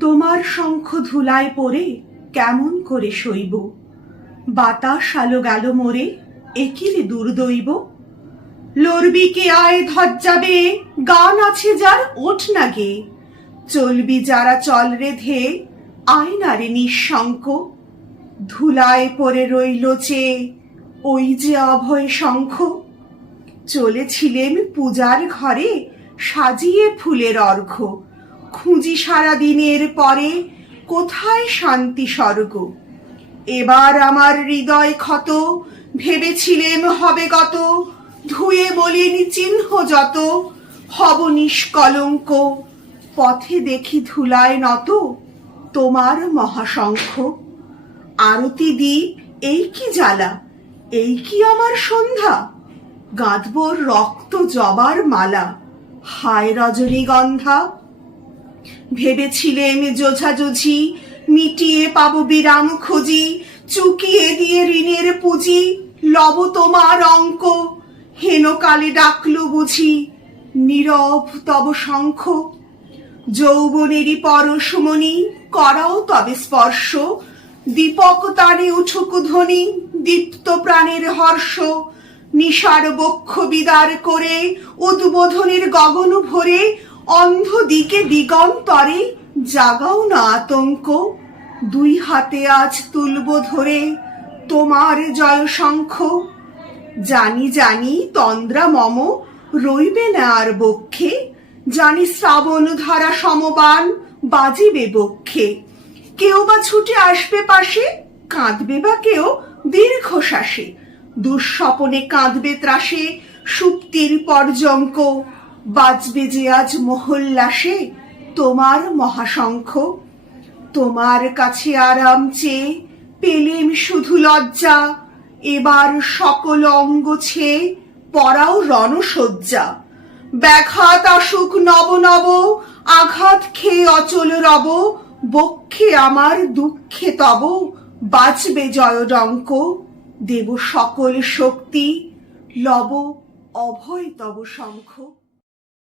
তোমার শঙ্খ ধুলায় পড়ে কেমন করে সইব বাতাস আলো গেল মোরে একিরে দুর্দৈব? লড়বি কে আয় ধজ্জাবে গান আছে যার ওঠ না গে। চলবি যারা চল রেধে আয় না রে নিঃশঙ্ক। ধুলায় পরে রইল চে ওই যে অভয় শঙ্খ। চলেছিলেন পূজার ঘরে সাজিয়ে ফুলের অর্ঘ খুঁজি সারা দিনের পরে কোথায় শান্তি স্বর্গ? এবার আমার হৃদয় ক্ষত, ভেবেছিলেম হবে গত, ধুয়ে মলিন চিহ্ন যত, হব নিষ্কলঙ্ক, পথে দেখি ধুলায় নত, তোমার মহাশঙ্খ। আরতি দি, এই কি জ্বালা, এই কি আমার সন্ধ্যা? গাঁথব রক্ত জবার মালা, হায় রজনীগন্ধা ভেবেছিলেম যোঝাযোঝি মিটিয়ে পাবো বিরাম খুঁজি, চুকিয়ে দিয়ে ঋণের পুঁজি, লব তোমার অঙ্ক। হেনকালে ডাকলো বুঝি, নীরব তব শঙ্খ। যৌবনেরই পরশমণি, করাও তবে স্পর্শ। দীপক তারে উঠুক ধ্বনি, দীপ্ত প্রাণের হর্ষ। নিশার বক্ষ বিদার করে উদ্বোধনের গগন ভরে অন্ধ দিকে দিগন্তরে জাগাও না আতঙ্ক। দুই হাতে আজ তুলব ধরে তোমার জয় শঙ্খ। জানি জানি তন্দ্রা মম, রইবে না আর বক্ষে। জানি শ্রাবণ ধারা সমবান বাজিবে বক্ষে। কেউ বা ছুটে আসবে পাশে, কাঁদবে বা কেউ দীর্ঘশ্বাসে। দুঃস্বপনে কাঁদবে ত্রাসে, সুপ্তির পর্যঙ্ক। বাজবে যে আজ মহল্লাসে তোমার মহাশঙ্খ। তোমার কাছে আরাম চেয়ে পেলেম শুধু লজ্জা, এবার সকল অঙ্গ ছেয়ে পরাও রণসজ্জা ব্যাঘাত আসুক নব নব, আঘাত খেয়ে অচল রব, বক্ষে আমার দুঃখে তব, বাঁচবে জয়ডঙ্ক। দেব সকল শক্তি, লব অভয় তব শঙ্খ।